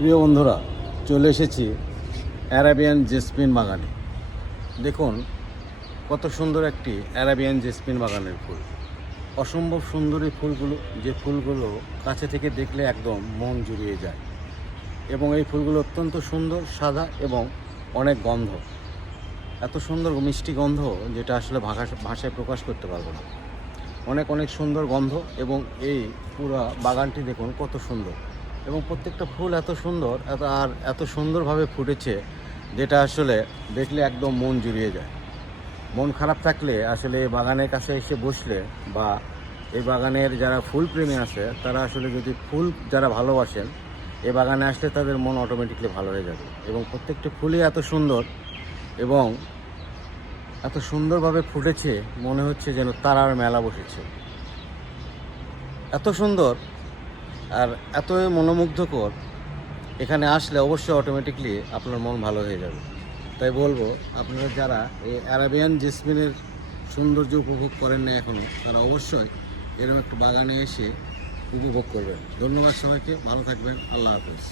প্রিয় বন্ধুরা, চলে এসেছি অ্যারাবিয়ান জেসমিন বাগানে। দেখুন কত সুন্দর একটি অ্যারাবিয়ান জেসমিন বাগানের ফুল। অসম্ভব সুন্দর এই ফুলগুলো, যে ফুলগুলো কাছে থেকে দেখলে একদম মন জুড়িয়ে যায়। এবং এই ফুলগুলো অত্যন্ত সুন্দর, সাদা এবং অনেক গন্ধ। এত সুন্দর মিষ্টি গন্ধ যেটা আসলে ভাষায় প্রকাশ করতে পারবো না। অনেক অনেক সুন্দর গন্ধ। এবং এই পুরো বাগানটি দেখুন কত সুন্দর, এবং প্রত্যেকটা ফুল এত সুন্দর, এত সুন্দরভাবে ফুটেছে যেটা আসলে দেখলে একদম মন জুড়িয়ে যায়। মন খারাপ থাকলে আসলে এই বাগানের কাছে এসে বসলে, বা এই বাগানের যারা ফুল প্রেমী আছে তারা আসলে যদি ফুল যারা ভালোবাসেন, এই বাগানে আসলে তাদের মন অটোমেটিকলি ভালো হয়ে যাবে। এবং প্রত্যেকটা ফুলই এত সুন্দর এবং এত সুন্দরভাবে ফুটেছে, মনে হচ্ছে যেন তারার মেলা বসেছে। এত সুন্দর আর এতই মনোমুগ্ধকর, এখানে আসলে অবশ্যই অটোমেটিকলি আপনার মন ভালো হয়ে যাবে। তাই বলবো, আপনারা যারা এই অ্যারাবিয়ান জেসমিনের সৌন্দর্য উপভোগ করেন না এখনও, তারা অবশ্যই এরকম একটু বাগানে এসে উপভোগ করবেন। ধন্যবাদ সবাইকে, ভালো থাকবেন, আল্লাহ হাফেজ।